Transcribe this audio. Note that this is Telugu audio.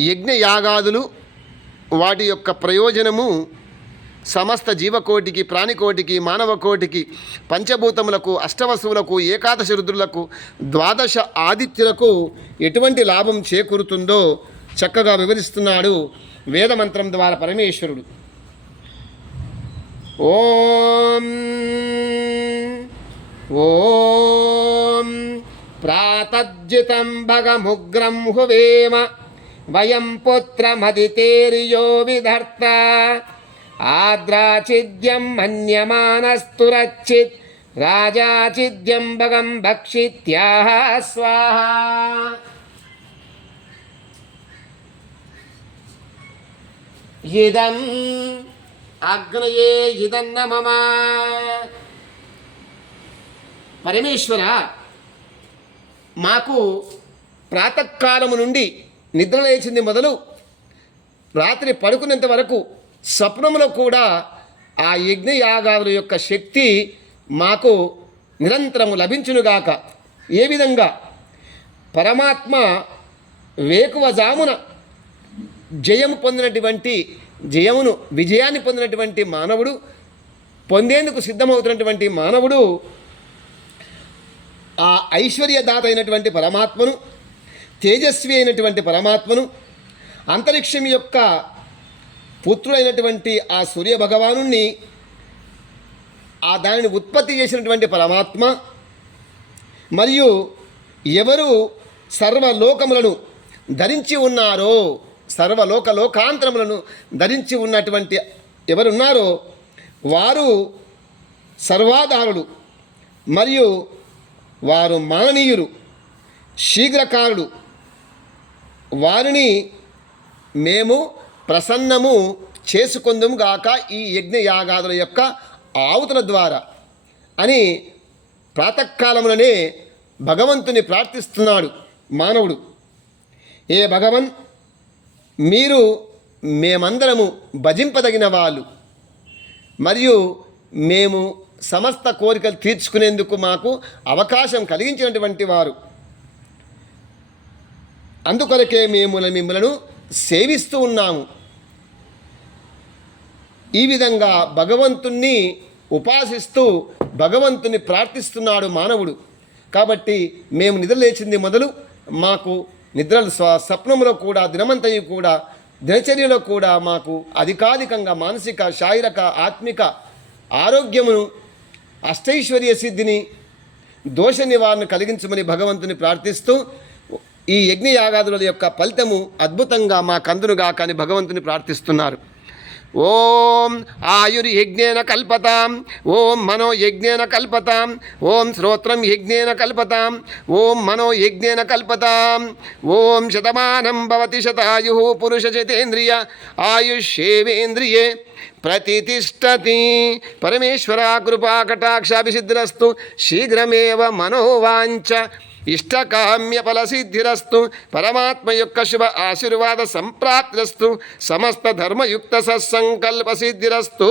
యజ్ఞ యాగాదులు వాటి యొక్క ప్రయోజనము సమస్త జీవకోటికి ప్రాణికోటికి మానవకోటికి పంచభూతములకు అష్టవసువులకు ఏకాదశ రుద్రులకు ద్వాదశ ఆదిత్యులకు ఎటువంటి లాభం చేకూరుతుందో చక్కగా వివరిస్తున్నాడు వేదమంత్రం ద్వారా పరమేశ్వరుడు. ఓం ఓం ప్రాతజ్జితం భగముగ్రం హువేమ వయం పుత్రమదితేర్యో విధర్త ఆద్రాచిద్యం మన్యమానస్తురచ్చిత్ రాజాచిద్యం భగం భక్షిత్యాహ స్వాహ ఇదం అగ్నయే ఇదన్న మమ పరమేశ్వర మాకు ప్రాతకాలము నుండి నిద్ర లేచింది మొదలు రాత్రి పడుకునేంత వరకు స్వప్నములో కూడా ఆ యజ్ఞయాగాదుల యొక్క శక్తి మాకు నిరంతరము లభించునుగాక. ఏ విధంగా? పరమాత్మ వేకువజామున జయము పొందినటువంటి జయమును విజయాన్ని పొందినటువంటి మానవుడు పొందేందుకు సిద్ధమవుతున్నటువంటి మానవుడు ఆ ఐశ్వర్యదాత అయినటువంటి పరమాత్మను తేజస్వి అయినటువంటి పరమాత్మను అంతరిక్షం యొక్క పుత్రుడైనటువంటి ఆ సూర్య భగవాను ఆ దానిని ఉత్పత్తి చేసినటువంటి పరమాత్మ మరియు ఎవరు సర్వలోకములను ధరించి ఉన్నారో సర్వలోక లోకాంతరములను ధరించి ఉన్నటువంటి ఎవరున్నారో వారు సర్వాధారుడు మరియు వారు మాననీయులు శీఘ్రకారుడు వారిని మేము ప్రసన్నము చేసుకుందుము గాక ఈ యజ్ఞయాగాదుల యొక్క ఆవుతుల ద్వారా అని ప్రాతకాలంలోనే భగవంతుని ప్రార్థిస్తున్నాడు మానవుడు. ఏ భగవన్ మీరు మేమందరము భజింపదగిన వాళ్ళు. మరియు మేము సమస్త కోరికలు తీర్చుకునేందుకు మాకు అవకాశం కలిగించినటువంటి వారు. అందుకొరకే మేము మిమ్మలను సేవిస్తూ ఉన్నాము. ఈ విధంగా భగవంతుణ్ణి ఉపాసిస్తూ భగవంతుని ప్రార్థిస్తున్నాడు మానవుడు. కాబట్టి మేము నిద్రలేచింది మొదలు మాకు నిద్రలు స్వ స్వప్నంలో కూడా దినమంతయు కూడా దినచర్యలో కూడా మాకు అధికాధికంగా మానసిక శారీరక ఆత్మిక ఆరోగ్యమును అష్టైశ్వర్య సిద్ధిని దోష నివారణ కలిగించమని భగవంతుని ప్రార్థిస్తూ ఈ యజ్ఞయాగాదుల యొక్క ఫలితము అద్భుతంగా మా కందునుగా కానీ భగవంతుని ప్రార్థిస్తున్నారు. ఓం ఆయుర్యజ్ఞేన కల్పతాం ఓం మనో యజ్ఞేన కల్పతాం ఓం శ్రోత్రం యజ్ఞేన కల్పతాం ఓం మనో యజ్ఞేన కల్పతాం. ఓం శతమానం భవతి శతాయు పురుష చతేంద్రియ ఆయుష్యేవేంద్రియే ప్రతిష్టతి పరమేశ్వర కృపా కటాక్షాభిసిద్ధిరస్తు శీఘ్రమేవ మనోవాంఛ. ఇష్టకామ్య ఫలసిద్ధిరస్తు పరమాత్మ యొక్క శుభ ఆశీర్వాద సంప్రాప్తిరస్తు సమస్త ధర్మయుక్త సత్సంకల్ప సిద్ధిరస్తు